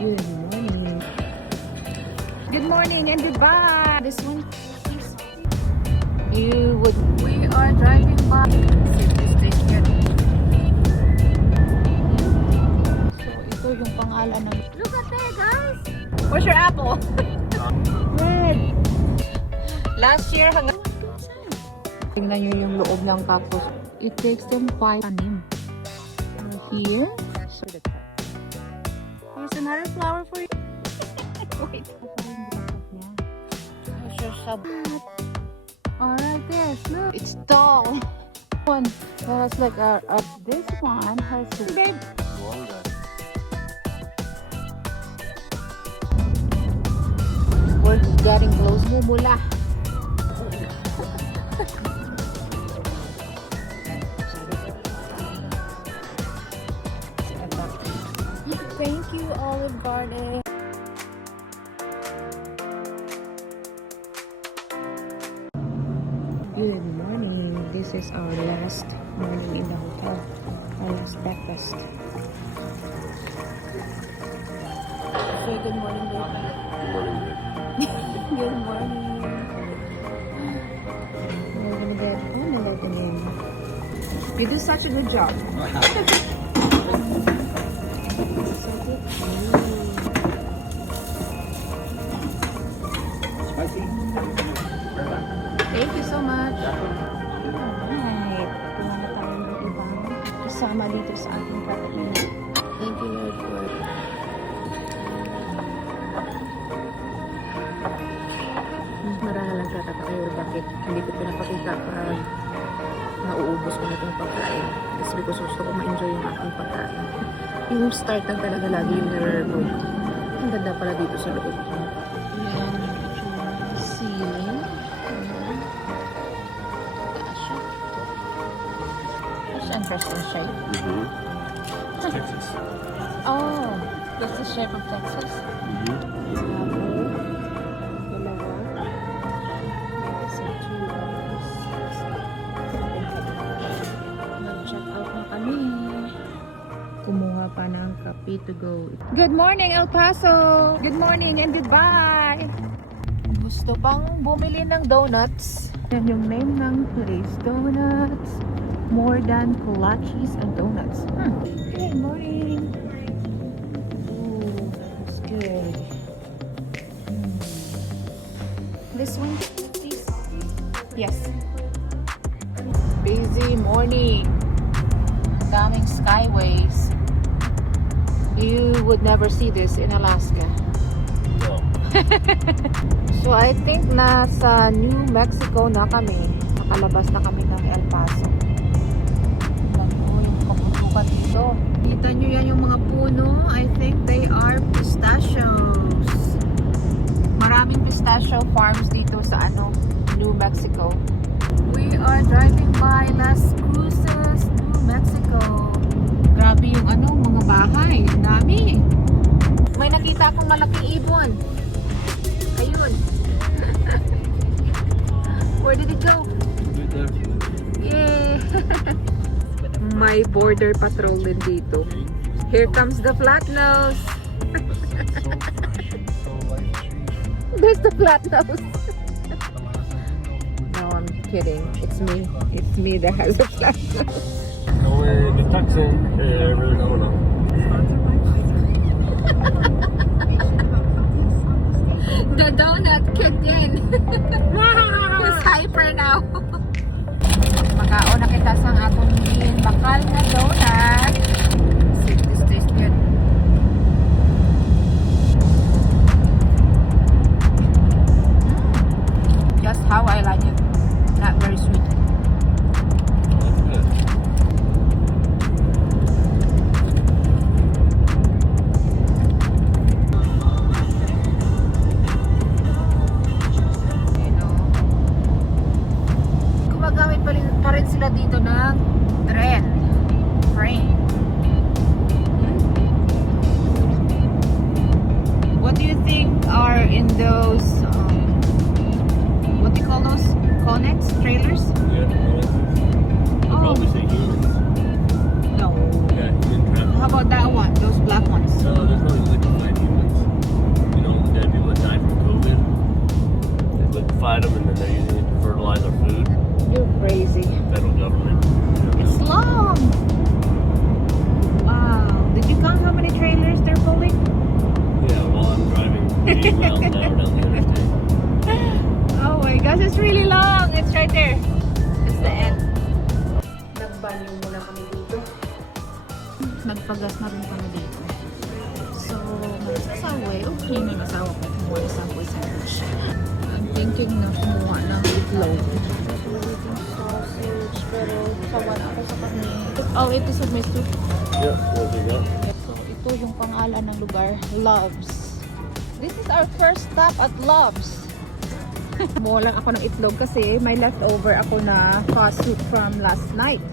Good morning. Good morning and goodbye. This one, please. We are driving by. City station. So, ito yung pangalan ng... Look at there, guys! Where's your apple? Red. Last year, hanggang... Tingnan nyo yung loob ng cactus. It takes them 5 anim. Here. So, there's another flower for you. Wait. Alright, yes, look. It's tall. One has like this one has babe. We're getting close. Mumula. Thank you, Olive Garden. Good morning. This is our last morning in the hotel. Our last breakfast. Say good morning, baby. Good morning. We're gonna get home 11 a.m. You did such a good job. Spicy? Thank you so much. Alright. Kuha na tayo ng ibang kasama dito sa ating kakain. Thank you, Lord, for marahal lang tataka kayo bakit hindi ko pinapakita para nauubos ko na itong pagkain. Kasi because gusto ko ma-enjoy yung aking pagkain. Yung start lang talaga lagi yung nare-record. Ang ganda pala dito sa loob. Yan. Ceiling. That's interesting shape. Texas. Oh, that's the shape of Texas. Nag-check out na kami. Kumuha pa ng kape to go. Good morning, El Paso! Good morning and goodbye! Gusto pang bumili ng donuts. Yan yung name ng place. Donuts. More than kolaches and donuts. Good morning! Ooh, that's good. This one, please? Yes. Busy morning. Daming skyways. You would never see this in Alaska. No. So I think nasa New Mexico na kami. Nakalabas na kami ng El Paso. Yung paputukan dito. Kita nyo yan yung mga puno. I think they are pistachios. Maraming pistachio farms dito sa New Mexico. We are driving by Las Cruces, New Mexico. Grabe yung mga bahay. Ang dami. May nakita akong malaking ibon. Ayun. Where did it go? Yay! May border patrol din dito. Here comes the flat nose. There's the flat nose. No, I'm kidding. It's me. It's me that has a flat nose. No, the taxi really owner. The donut kicked in. He's hyper now. Makaon na kita sa atong bakal na donut. See if this tastes good. Just how I like it. Not very sweet. That's good. Gumagamit pa rin sila dito ng train. What do you think are in those what do you call those? Connex trailers? Yeah. Probably say humans. No. Yeah, human traffic. How about that one? Those black ones? No, there's no liquefied human. right there. That's the end. Nagbanyo muna kami dito. Nagpagas na rin kami dito. So, magsasawa eh. Okay, may masawa ko. Kumuha ng sample sandwich. I'm thinking na kumuha ng itlog. Sausage, pero sawa na ako sa kami. Oh, ito sa my soup. Yeah, we'll do that. So, ito yung pangalan ng lugar. Loves. This is our first stop at Loves. Kumuha lang ako ng itlog kasi may leftover ako na fast food from last night.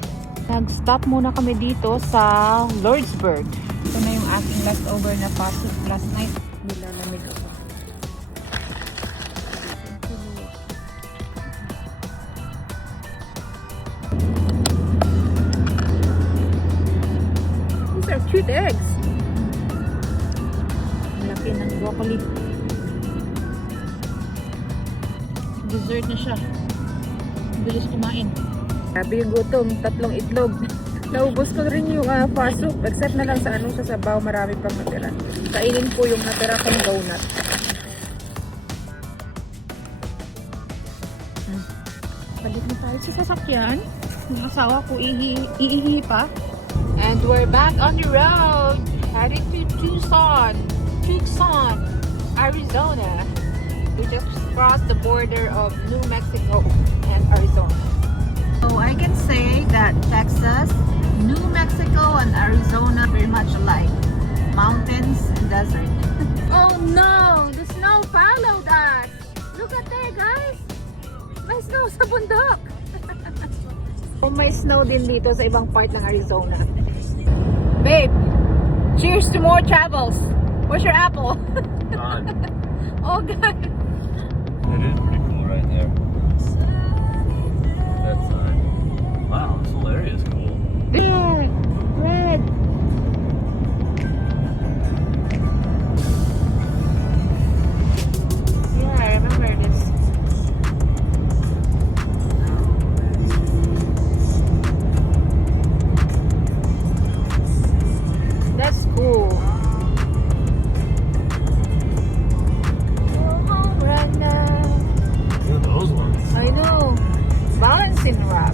Nag-stop muna kami dito sa Lordsburg. Ito na yung aking leftover na fast food last night. Nilalamig ako. These are cute eggs. Laki ng broccoli. Dessert na siya. Bilis kumain. Sabi yung gutom, 3 itlog. Naubos ko rin yung fast food. Except na lang sa sa sabaw, marami pang natira. Kainin ko yung natira kong donut. Balik na tayo sa sasakyan. Yung asawa ko iihi pa. And we're back on the road. Heading to Tucson, Arizona. We just crossed the border of New Mexico and Arizona. So I can say that Texas, New Mexico, and Arizona very much alike. Mountains and desert. Oh no! The snow followed us! Look at there, guys! May snow sa bundok! Oh, may snow din dito sa ibang part ng Arizona. Babe, cheers to more travels! Where's your apple? Gone. Oh God! It is pretty cool right there. That side. Wow, this whole area is cool. Yeah, red. Yeah, I remember this. That's cool. Go home right now. Look at those ones. I know. Balancing rock.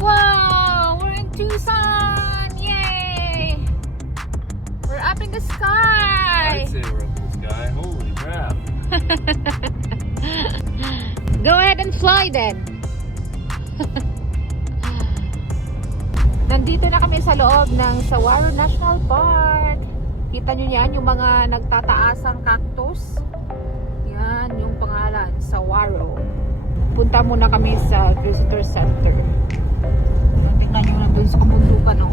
Wow, we're in Tucson! Yay! We're up in the sky! I'd say we're up in the sky. Holy crap. Go ahead and fly then. Nandito na kami sa loob ng Saguaro National Park. Kita nyo yan, yung mga nagtataasang cactus. Yan, yung pangalan, Saguaro. Punta muna kami sa visitor center. Tingnan nyo nandun sa kabundukan, no?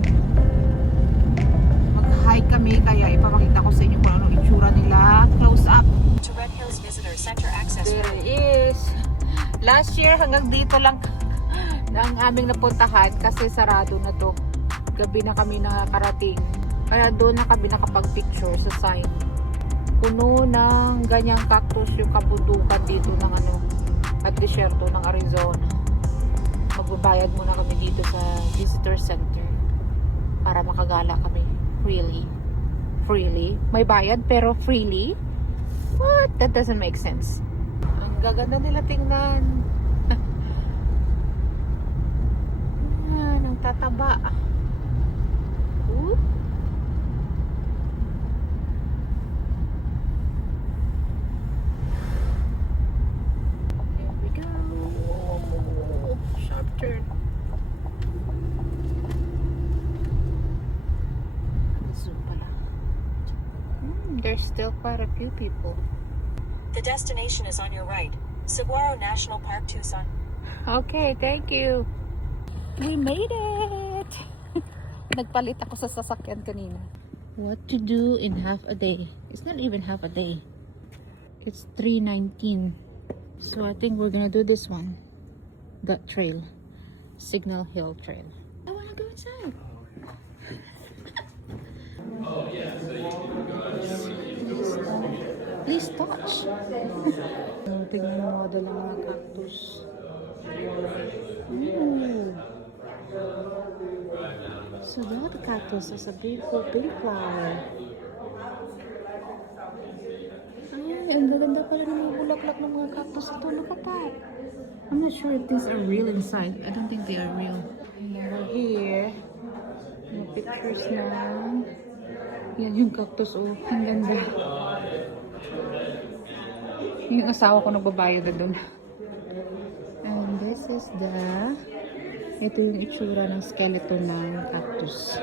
Mag-hike kami, kaya ipapakita ko sa inyo kung anong itsura nila. Close up. To Red Hills Visitor Center access There road. it is. Last year hanggang dito lang ang aming napuntahan kasi sarado na to. Gabi na kami nakakarating. Kaya doon na kami nakapag-picture sa sign. Puno ng ganyang cactus yung kabundukan dito ng at disyerto ng Arizona. Magbabayad muna kami dito sa visitor center para makagala kami freely. May bayad pero freely? What? That doesn't make sense. Ang gaganda nila tingnan. Ang tataba. Ooh. Here we go. Sharp turn. Zoom pala. There's still quite a few people. The destination is on your right. Saguaro National Park, Tucson. Okay, thank you. We made it! Nagpalit ako sa sasakyan kanina. What to do in half a day? It's not even half a day. It's 3:19. So I think we're gonna do this one. That trail. Signal Hill Trail. I wanna go inside. Please touch. Tingnan yung model ng mga cactus. Ooh. So that cactus is a beautiful pink flower. Ay, ang gaganda pala ng mga bulaklak ng mga cactus ito. Look at that. I'm not sure if these are real inside. I don't think they are real. Over here, mga pictures na. Yan yung cactus. Oh, ang ganda. Yung asawa ko nagbabayad na doon. And this is ito yung itsura ng skeleton ng cactus.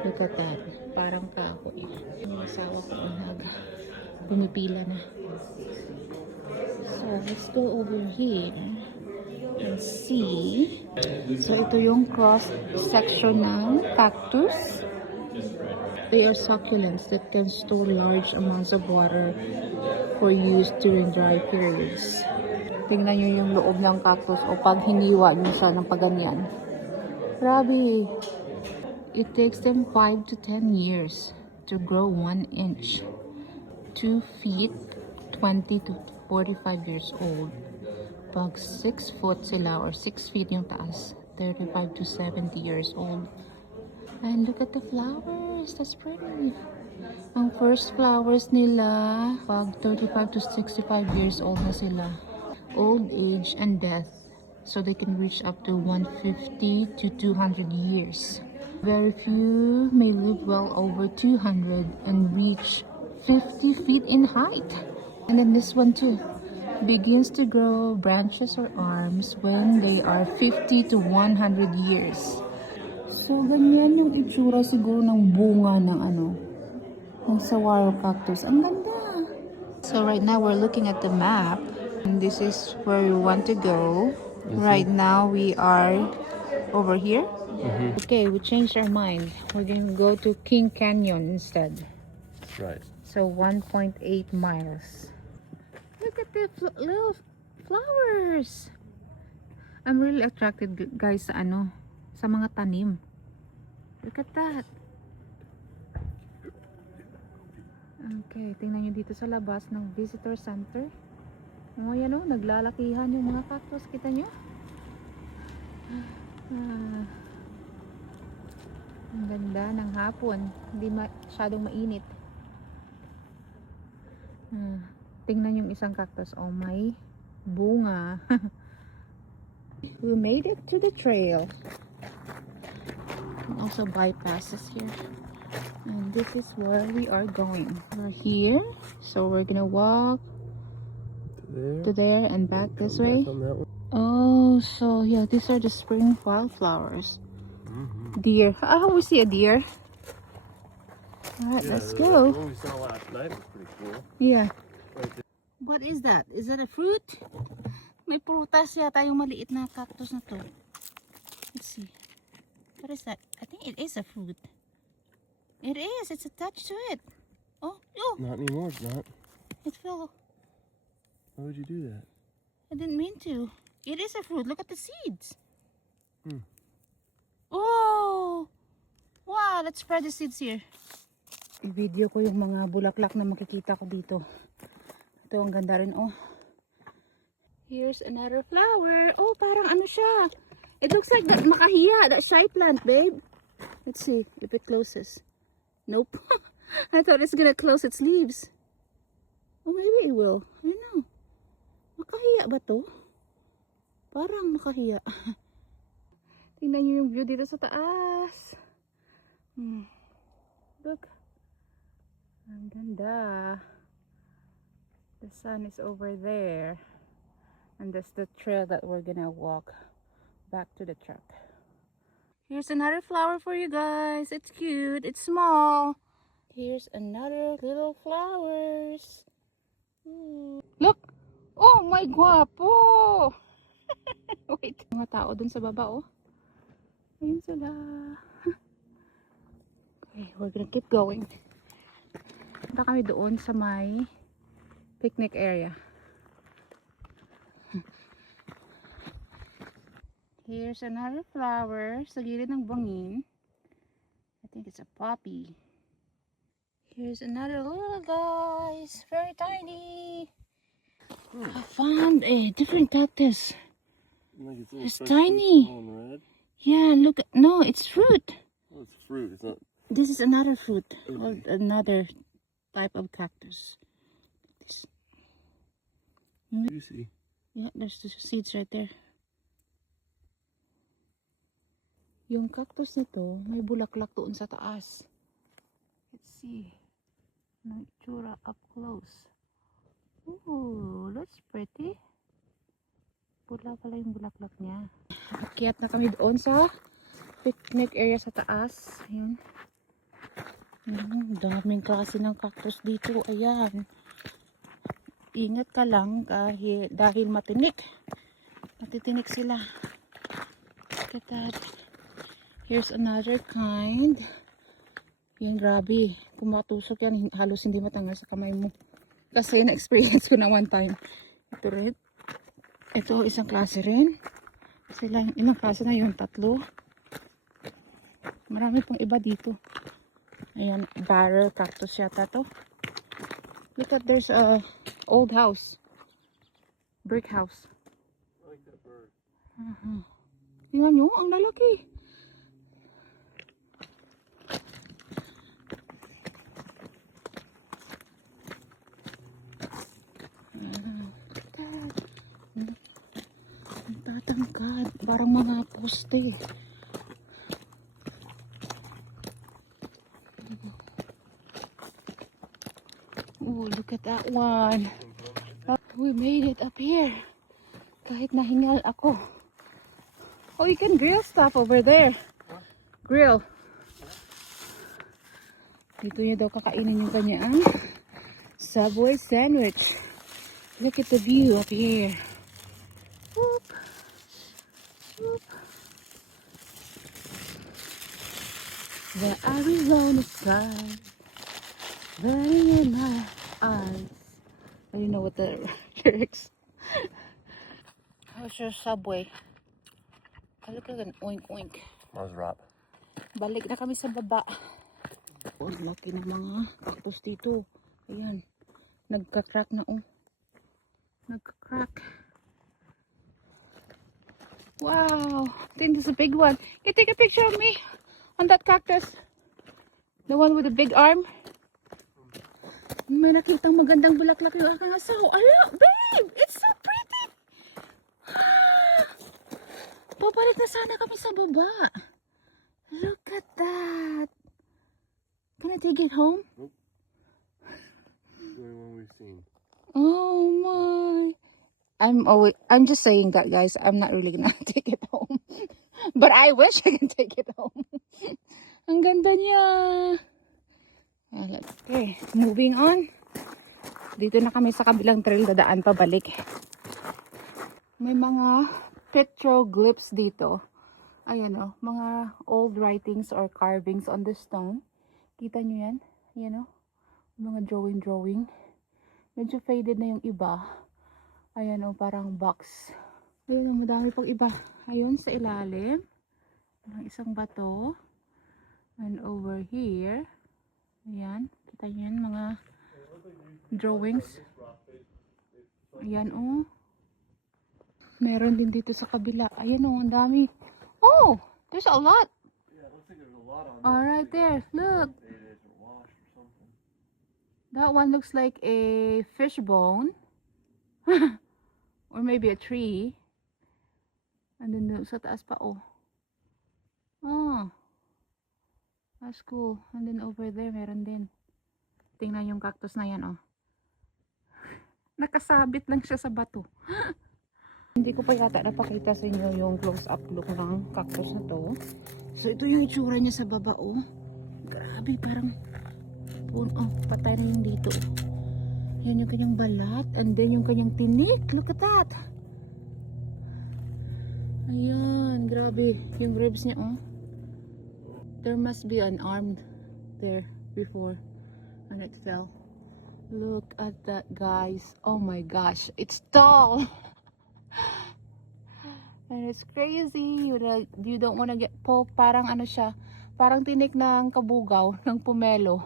Look at that. Parang kahoy. Yung asawa ko pinipila na. So, let's go over here and see. So, ito yung cross section ng cactus. They are succulents that can store large amounts of water for use during dry periods. Tingnan nyo yung loob ng cactus o pag hiniwa nyo sa ng paganyan. Grabe! It takes them 5 to 10 years to grow 1 inch. 2 feet, 20 to 45 years old. Pag 6 foot sila or 6 feet yung taas, 35 to 70 years old. And look at the flowers. That's pretty. Ang first flowers nila, pag 35 to 65 years old na sila. Old age and death. So they can reach up to 150 to 200 years. Very few may live well over 200 and reach 50 feet in height. And then this one too. Begins to grow branches or arms when they are 50 to 100 years. So, ganyan yung itsura siguro ng bunga ng ng saguaro cactus. Ang ganda! So, right now, we're looking at the map. And this is where we want to go. Right now, we are over here. Okay, we changed our mind. We're going to go to King Canyon instead. Right. So, 1.8 miles. Look at the little flowers! I'm really attracted, guys, sa sa mga tanim. Look at that. Okay, tingnan nyo dito sa labas ng visitor center. O, yan o, naglalakihan yung mga cactus. Kita nyo? Ang ganda ng hapon. Hindi masyadong mainit. Tingnan yung isang cactus. Oh, may bunga. We made it to the trail. And also bypasses here. And this is where we are going. We're here, so we're gonna walk to there and back this way. Oh, so yeah, these are the spring wildflowers. Deer. Oh, we see a deer. Alright, let's go. The one we saw last night was pretty cool. Yeah. What is that? Is that a fruit? May prutas yata yung maliit na cactus na to. Let's see. What is that? I think it is a fruit. It is. It's attached to it. Oh, oh. Not anymore, it's not. It fell. Why would you do that? I didn't mean to. It is a fruit. Look at the seeds. Hmm. Oh! Wow, let's spread the seeds here. I-video ko yung mga bulaklak na makikita ko dito. Ito, ang ganda rin, oh. Here's another flower. Oh, parang siya. It looks like that makahiya, that shy plant, babe. Let's see if it closes. Nope. I thought it's gonna close its leaves. Oh, maybe it will. I don't know. Makahiya ba to? Parang makahiya. Tingnan nyo yung view dito sa taas. Look. Ang ganda. The sun is over there. And that's the trail that we're gonna walk back to the truck. Here's another flower for you guys. It's cute. It's small. Here's another little flowers. Ooh. Look! Oh my guwapo! Wait. Mga tao dun sa baba, oh. Ayun sila. Okay, we're gonna keep going. Punta kami doon sa may picnic area. Here's another flower sa gilid ng bangin. I think it's a poppy. Here's another little guys, very tiny. I found a different cactus. Like it's, It's tiny. red. Yeah, look. No, it's fruit. Oh, it's fruit. It's not. This is another fruit or Okay. another type of cactus. This. Juicy. Yeah, there's the seeds right there. Yung cactus nito, may bulaklak doon sa taas. Let's see. Ano itsura up close. Ooh, that's pretty. Pula pala yung bulaklak niya. Akyat na kami doon sa picnic area sa taas. Ayun. Daming klase ng cactus dito. Ayan. Ingat ka lang dahil matinik. Matitinik sila. Look at that. Here's another kind. Yan, grabe. Kung matusok yan, halos hindi matanggal sa kamay mo. Kasi na-experience ko na one time. Ito rin. Ito, isang klase rin. Sila, ilang klase na yun? 3. Marami pang iba dito. Ayan, barrel cactus yata to. Look at, there's a old house. Brick house. I like that bird. Tingnan nyo, ang lalaki. Ang tatangkad. Parang mga poste. Oh, look at that one. We made it up here. Kahit nahingal ako. Oh, you can grill stuff over there. Grill. Dito niya daw kakainin yung kanyang Subway sandwich. Look at the view up here. Whoop. Whoop. The Arizona sky burning in my eyes. I don't know what the lyrics. How's your Subway? Oh, look at an oink oink. Mars wrap. Balik na kami sa baba. Oh, laki ng mga cactus dito. Ayan. Nagka-crack na oh. Nagka-crack. Wow. I think this is a big one. Can you take a picture of me on that cactus? The one with the big arm? May nakitang magandang bulaklak yung aking asawa. Ala, babe! It's so pretty! Papalit na sana kami sa baba. Look at that. Can I take it home? Nope. The only one we've seen. Oh my. I'm just saying that, guys. I'm not really gonna take it home. But I wish I can take it home. Ang ganda niya. Okay, moving on. Dito na kami sa kabilang trail, dadaan pabalik. May mga petroglyphs dito. Ayan o, mga old writings or carvings on the stone. Kita nyo yan? Ayan o, mga drawing. Medyo faded na yung iba. Ayan o, parang box. Ayan o, madami pang iba. Ayun, sa ilalim. Ang isang bato. And over here. Ayan, kita nyo yan, mga drawings. Ayan o. Meron din dito sa kabila. Ayan o, ang dami. Oh, there's a lot. Yeah, it looks like there's a lot on All right there, look. That one looks like a fish bone. Or maybe a tree. And then sa taas pa oh. Oh. That's cool. And then over there meron din. Tingnan yung cactus na yan oh. Nakasabit lang siya sa bato. Hindi ko pa yata napakita sa inyo yung close-up look ng cactus na to. So ito yung itsura niya sa baba oh. Grabe, parang patay na yung dito. Yan yung kanyang balat. And then yung kanyang tinik. Look at that. Ayan, grabe. Yung ribs niya oh. There must be an arm there before and it fell. Look at that, guys. Oh my gosh, it's tall. And it's crazy. You don't want to get poked. Parang ano siya, parang tinik ng kabugaw ng pomelo.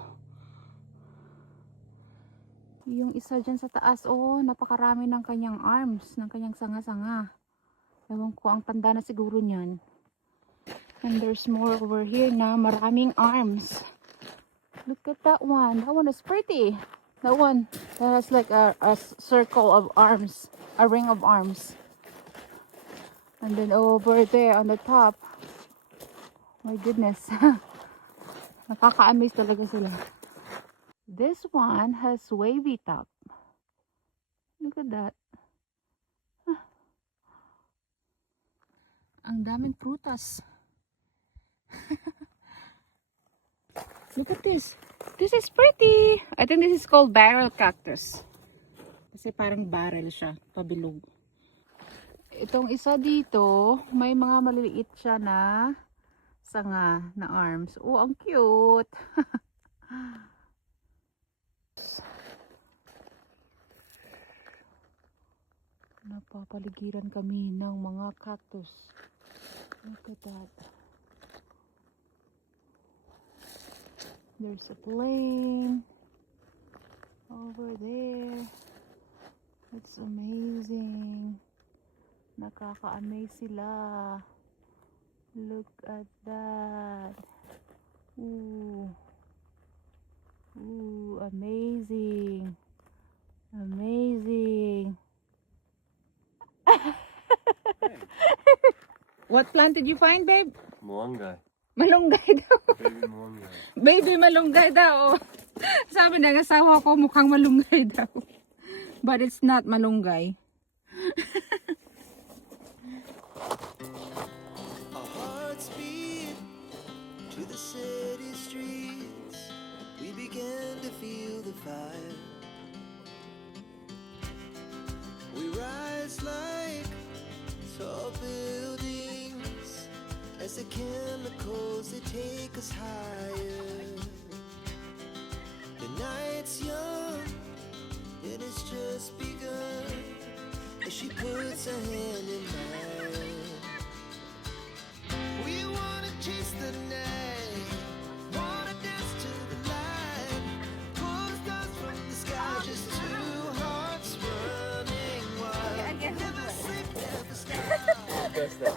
Yung isa dyan sa taas, oh, napakarami ng kanyang arms, ng kanyang sanga-sanga. Ewan ko, ang tanda na siguro niyan. And there's more over here na maraming arms. Look at that one. That one is pretty. That one that has like a circle of arms, a ring of arms. And then over there on the top, my goodness. Nakaka-amaze talaga sila. This one has wavy top. Look at that. Ang daming prutas. Look at this. This is pretty. I think this is called barrel cactus. Kasi parang barrel siya, pabilog. Itong isa dito, may mga maliliit siya na sanga na arms. Oh, ang cute. Napapaligiran kami ng mga cactus. Look at that. There's a plane over there. It's amazing. Nakaka-amaze sila. Look at that. Ooh. Ooh, amazing. Amazing. What plant did you find, babe? Malunggay. Malunggay daw. Baby malunggay. Baby malunggay daw. Sabi ng asawa ko mukhang malunggay daw. But it's not malunggay. Our hearts beat to the city streets. We began to feel the fire. We rise like tall buildings as the chemicals they take us higher. The night's young and it's just begun as she puts her hand in mine. We wanna chase the night, wanna dance to the light, pull the stars from the sky, just two hearts running wild. Never sleep, never stop.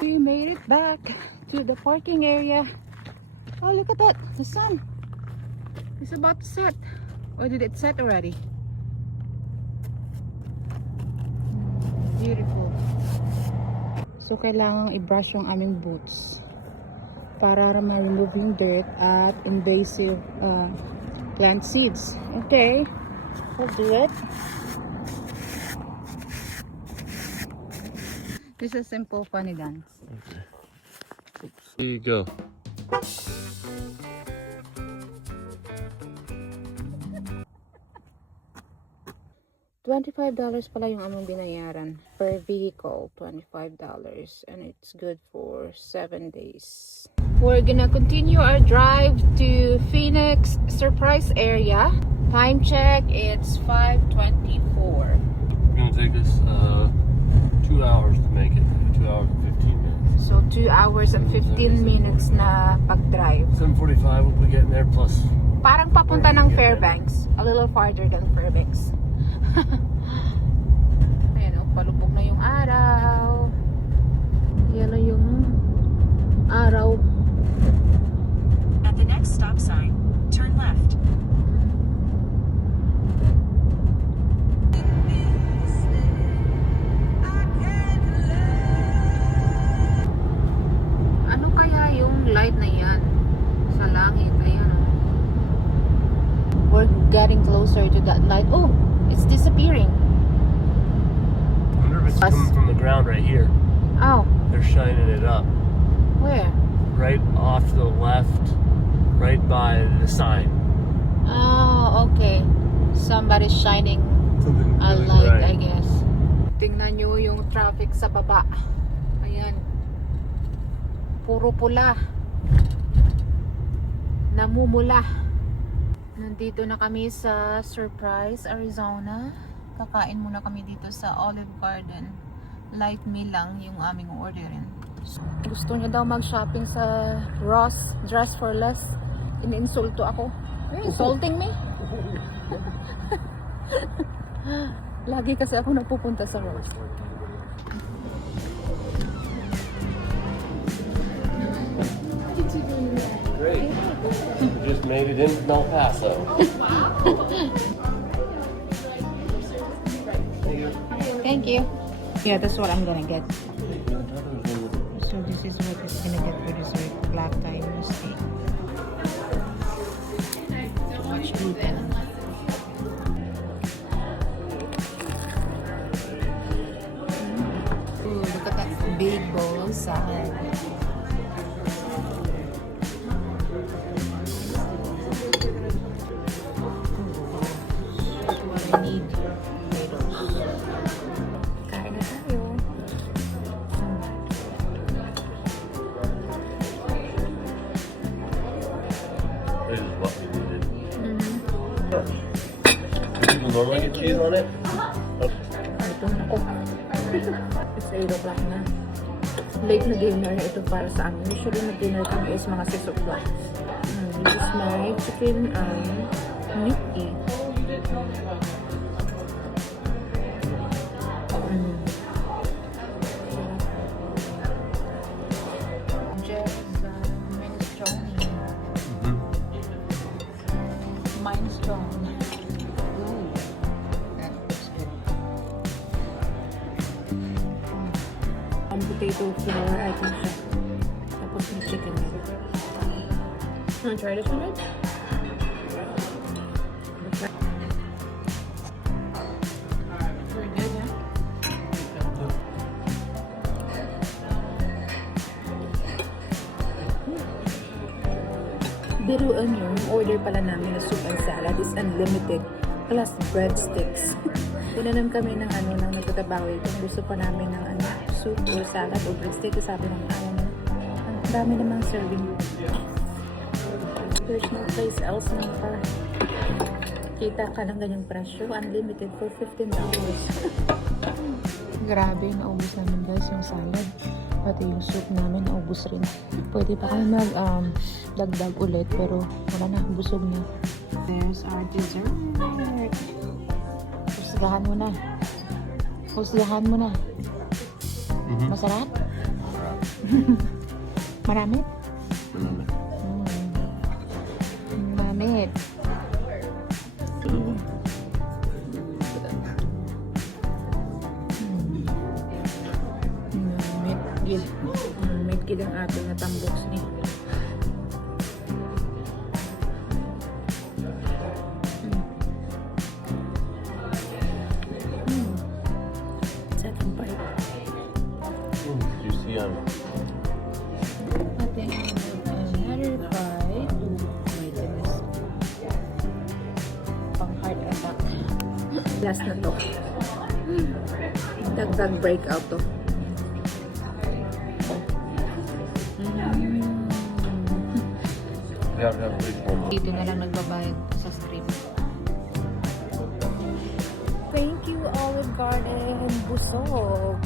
We made it back to the parking area. Oh, look at that. The sun is about to set. Or did it set already? Beautiful. So, kailangang i-brush yung aming boots para ma-remove yung dirt at invasive plant seeds. Okay, we'll do it. This is simple funny dance. Oops. Here you go. $25 pala yung among binayaran per vehicle. $25 and it's good for 7 days. We're gonna continue our drive to Phoenix Surprise area. Time check, it's 5:24. It's gonna take us 2 hours to make it. 2 hours and 15 minutes. So 2 hours and 15 minutes na pag-drive. 7:45 we'll be getting there plus. Parang papunta ng Fairbanks. A little farther than Fairbanks. Ayan o, palubog na yung araw. Yan na yung araw. At the next stop sign, turn left. Ano kaya yung light na yan sa langit? Ayan. We're getting closer to that light. Oh, it's disappearing. I wonder if it's coming from the ground right here. Oh, They're shining it up. where? Right off to the left, right by the sign. Oh, okay. Somebody's shining a Really light, bright. I guess. Tingnan nyo yung traffic sa baba. Ayan. Puro pula. Namumula. Nandito na kami sa Surprise, Arizona. Kakain muna kami dito sa Olive Garden. Light meal lang yung aming orderin. Gusto niya daw mag-shopping sa Ross, Dress for Less. Iniinsulto ako. Are you insulting me? Lagi kasi ako napupunta sa Ross. Great. We just made it into El Paso. Thank you. Yeah, that's what I'm gonna get. So this is what it's gonna get for dessert. Black tiger steak. Much gluten. Ooh, look at that big bowl of salad. What I need. Potatoes. Kain na tayo. This is what we needed. You normally get cheese on it? Ito na ako. It's 8 o'clock na. Late na dinner na ito para sa amin. Usually na dinner kami is mga 6 o'clock. This is my chicken gnocchi. Minestrone. Ooh, that looks good. Potato flour, I think siya. Tapos may chicken in it. Wanna try this one, right? Very good, yeah? Biruan yun, order pala namin na soup and salad is unlimited plus breadsticks. Tinanom kami ng ng nagtatrabaho kung gusto pa namin ng soup or salad o breadstick. Sabi ng ang dami namang serving. There's no place else na kita ka ng ganyang presyo. Unlimited for $15. Grabe, naubos namin guys yung salad. Pati yung soup namin naubos rin. Pwede pa kami dagdag ulit pero wala na, busog na. There's our dessert. Husgahan mo na. Husgahan mo na. Masarap? Marami? Mamit. Mamit gid ang ating natamboks ni. Second bite. Juicy yum. Ating another bite. Wait, this. Pang heart attack. Last na to. Dagdag breakout to. Yeah, we have a big one. Dito na lang nagbabayad sa stream. Thank you, Olive Garden. Busog.